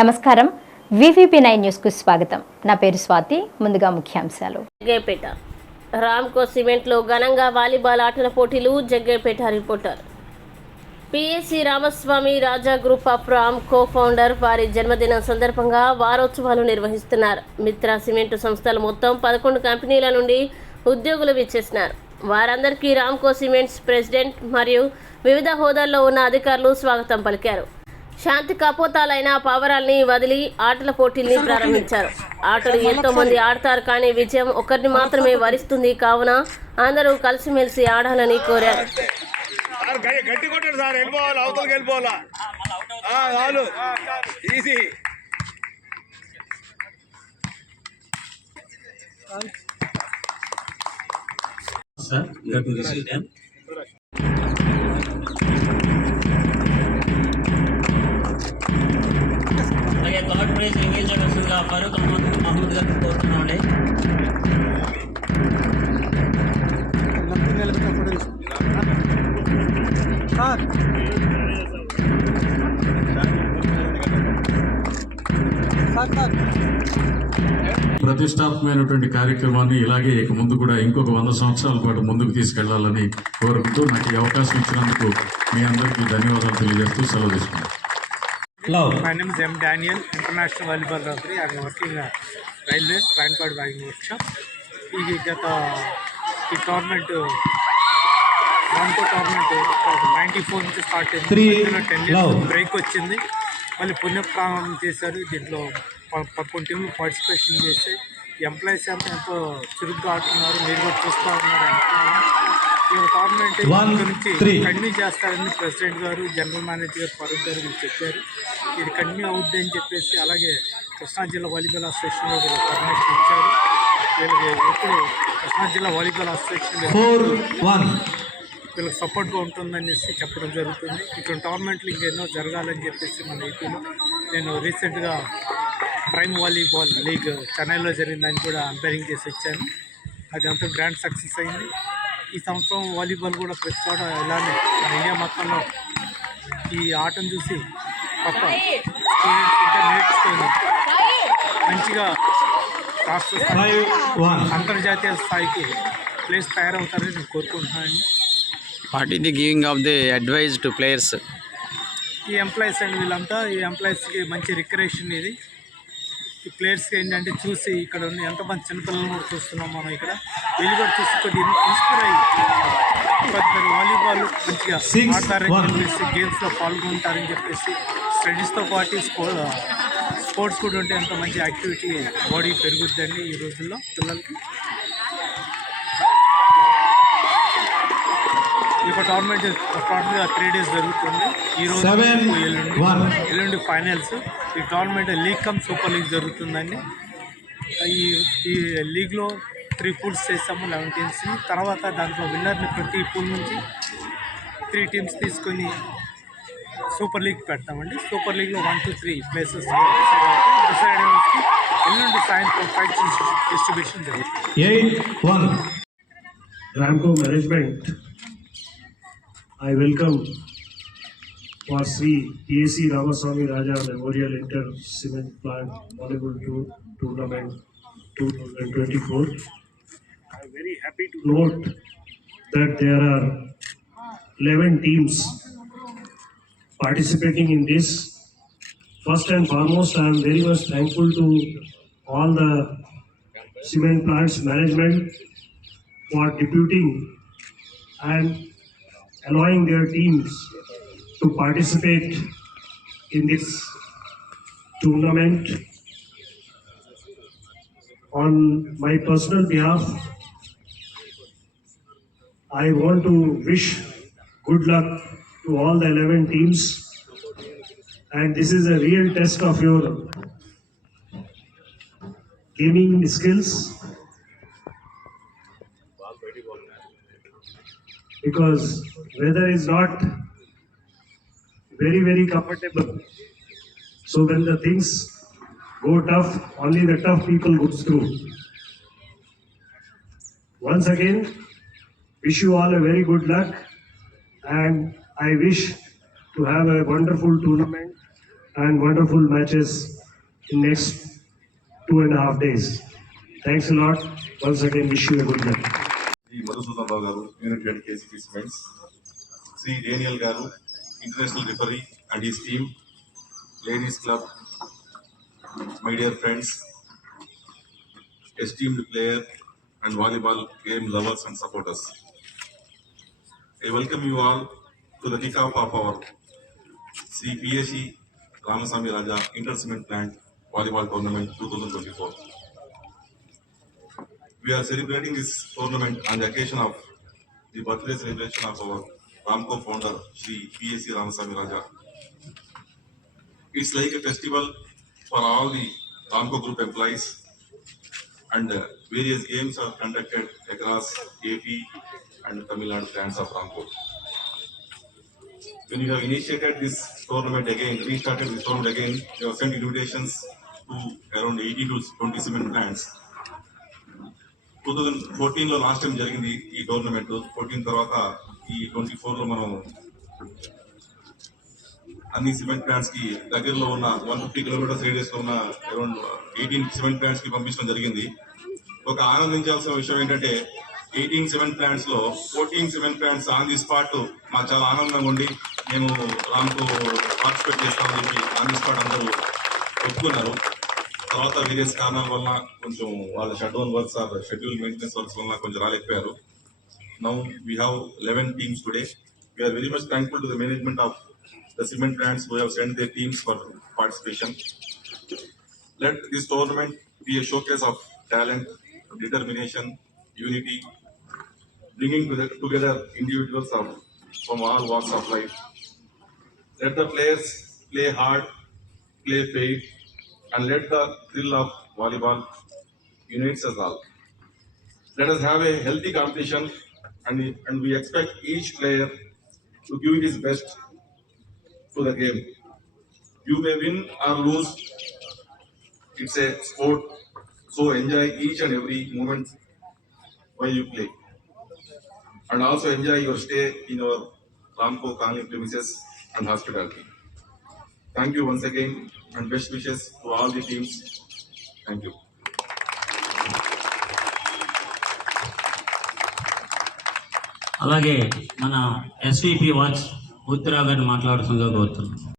నమస్కారం. V V P nine న్యూస్కు స్వాగతం. నా పేరు స్వాతి ముందుగా ముఖ్యాంశాలు. జగ్గేపేట. రామ్కో సిమెంట్లో ఘనంగా వాలీబాల్ ఆటల పోటీలు Jaggepeta reporter. PSC Ramaswamy Raja group of Ramco founder వారి జన్మదినం సందర్భంగా వారోత్సవాలు నిర్వహిస్తున్నారు. మిత్ర సిమెంట్ సంస్థలు మొత్తం పదకొండు కంపెనీల నుండి ఉద్యోగులు విచ్చేసినారు. వారందరికీ రామ్కో సిమెంట్స్ ప్రెసిడెంట్ మరియు వివిధ హోదాల్లో ఉన్న అధికారులు స్వాగతం పలికారు. శాంతి కపోతాలైన పావరాల్ని వదిలి ఆటల పోటీల్ని ప్రారంభించారు. ఆటలు ఎంతో మంది ఆడతారు కానీ విజయం ఒకరిని మాత్రమే వరిస్తుంది కావున అందరూ కలిసిమెలిసి ఆడాలని కోరారు. సార్ రివీల్ చేయవలసిందిగా ఫరూక్ అహ్మద్ మహమూద్ గారిని కోరుతున్నామండి. ప్రతిష్టాత్మకమైనటువంటి కార్యక్రమాన్ని ఇలాగే ఇక ముందు కూడా ఇంకొక వంద సంవత్సరాల పాటు ముందుకు తీసుకెళ్ళాలని కోరుకుంటూ నాకు ఈ అవకాశం ఇచ్చినందుకు మీ అందరికీ ధన్యవాదాలు తెలియజేస్తూ సెలవు తీసుకున్నాను love My name is M. Daniel, International Volleyball Referee. Am working at Railways, Bagging Workshop. ఈ గత ఈ tournament Ramco tournament ninety four నుంచి స్టార్ట్ అయింది టెన్. ఇయర్స్ బ్రేక్ వచ్చింది మళ్ళీ పుణ్యప్రాణం చేశారు దీంట్లో పదకొండు టీంలు పార్టిసిపేషన్ చేసి ఎంప్లాయీస్ అంతా ఎంతో చురుగ్గా ఆడుతున్నారు మీరు కూడా చూస్తూ ఉన్నారు One, గురించి. కంటిన్యూ చేస్తారని ప్రెసిడెంట్ గారు జనరల్ మేనేజర్ గారు ఫరూక్ గారు మీకు చెప్పారు. ఇది కంటిన్యూ అవుద్ది అని చెప్పేసి అలాగే కృష్ణా జిల్లా వాలీబాల్ అసోసియేషన్ వీళ్ళు పర్మిషన్ ఇచ్చారు. వీళ్ళకి ఎప్పుడు కృష్ణా జిల్లా వాలీబాల్ అసోసియేషన్ వీళ్ళకి సపోర్ట్గా ఉంటుందనేసి చెప్పడం జరుగుతుంది. ఇక్కడ టోర్నమెంట్లు ఇంకెన్నో జరగాలని చెప్పేసి మన ఏపీలో నేను రీసెంట్గా ప్రైమ్ వాలీబాల్ లీగ్ చెన్నైలో జరిగిందని కూడా అంపైరింగ్ చేసి వచ్చాను. అది అంతా గ్రాండ్ సక్సెస్ అయింది. ఈ సంవత్సరం వాలీబాల్ కూడా ప్రతి చోట ఇలానే మన ఇండియా మొత్తంలో ఈ ఆటను చూసి ఇంకా నేర్చుకొని మంచిగా రాష్ట్ర స్థాయి అంతర్జాతీయ స్థాయికి ప్లేస్ తయారవుతారని నేను కోరుకుంటున్నాను What is the giving of the advice to players? ఈ ఎంప్లాయీస్ అండ్ వీళ్ళంతా. ఈ ఎంప్లాయీస్కి మంచి రిక్రియేషన్ ఇది. ఈ ప్లేయర్స్కి ఏంటంటే చూసి ఇక్కడ ఉన్న ఎంతమంది చిన్నపిల్లలు కూడా చూస్తున్నాం మనం ఇక్కడ వీళ్ళు కూడా చూసి కొద్దిగా ఇన్స్పైర్ అయ్యి వాలీబాల్ మంచిగా ఆడతారని. చెప్పేసి గేమ్స్లో పాల్గొంటారని చెప్పేసి స్టడీస్తో పాటు స్పో స్పోర్ట్స్ కూడా ఉంటే ఎంతో మంచి యాక్టివిటీ బాడీ పెరుగుద్దండి ఈ రోజుల్లో పిల్లలకి ఈ యొక్క టోర్నమెంట్ టోటల్గా త్రీ డేస్ జరుగుతుంది. ఈ రోజు Seven, రేపు, ఎల్లుండి. ఎల్లుండి ఫైనల్స్ ఈ tournament league cum super league జరుగుతుందండి. ఈ ఈ లీగ్లో త్రీ పూల్స్ చేస్తాము లెవెన్ టీమ్స్ని తర్వాత దాంట్లో విన్నర్ని ప్రతి పూల్ నుంచి త్రీ టీమ్స్ తీసుకొని సూపర్ లీగ్ పెడతామండి. సూపర్ లీగ్లో one two three places decide అయ్యి ఎల్లుండి సాయంత్రం ఫైవ్ డిస్ట్రిబ్యూషన్ జరుగుతుంది. Ramco management, I welcome for Sri PAC Ramaswamy Raja Memorial Inter Cement Plant Volleyball Tour Tournament 2024. I am very happy to note that there are 11 teams participating in this. First and foremost, I am very much thankful to all the cement plants management for deputing and allowing their teams to participate in this tournament. On my personal behalf, I want to wish good luck to all the 11 teams. And this is a real test of your gaming skills because weather is not very very comfortable so when the things go tough only the tough people goes through once again wish you all a very good luck and i wish to have a wonderful tournament and wonderful matches in next two and a half days. Thanks a lot. Once again, wish you a good night. Shri Madhusudan రావు గారు United KCP cements Shri Daniel గారు international referee and is team ladies club my dear friends esteemed player and volleyball game lovers and supporters I welcome you all to the kick off of our Shri PSC Ramaswamy Raja inter cement plant volleyball tournament two thousand twenty four we are celebrating this tournament on the occasion of the birthday celebration of our Ramco founder, Shri P.S.C. Ramasamy Raja. It's like a festival for all the Ramco Group employees and uh, various games are conducted across AP and Tamil Nadu plants of Ramco. When you have initiated this tournament again, restarted this tournament again, you have sent invitations to around 80 to 20 cement plants. Two thousand ఫోర్టీన్లో last time జరిగింది ఈ tournament fourteen తర్వాత ఈ twenty ఫోర్లో మనం అన్ని cement ప్లాంట్స్కి దగ్గరలో ఉన్న వన్ ఫిఫ్టీ కిలోమీటర్స్ రేడియస్లో ఉన్న అరౌండ్ ఎయిటీన్ సిమెంట్ ప్లాంట్స్కి పంపించడం జరిగింది. ఒక ఆనందించాల్సిన విషయం ఏంటంటే eighteen cement ప్లాంట్స్లో fourteen cement plants on the spot మాకు చాలా ఆనందంగా ఉండి మేము రామ్కు పార్టిసిపేట్ చేస్తామని చెప్పి ఆన్ ది స్పాట్ అందరూ ఒప్పుకున్నారు. తర్వాత వేరియస్ కారణాల వల్ల కొంచెం వాళ్ళ schedule works schedule maintenance works వల్ల కొంచెం రాలేకపోయారు. Now we have 11 teams today. We are very much thankful to the management of the cement brands who have sent their teams for participation. Let this tournament be a showcase of talent, determination, unity, bringing together individuals of, from all walks of life. Let the players play hard, play fair, and let the thrill of volleyball unite us all. Let us have a healthy competition and we, and we expect each player to give his best to the game. You may win or lose. It's a sport, so enjoy each and every moment while you play. And also enjoy your stay in our Ramco colony premises and hospitality. Thank you once again and best wishes to all the teams. Thank you. అలాగే మన SVP watch ఉత్తరాగారిని మాట్లాడుతుందిగా కోరుతున్నాం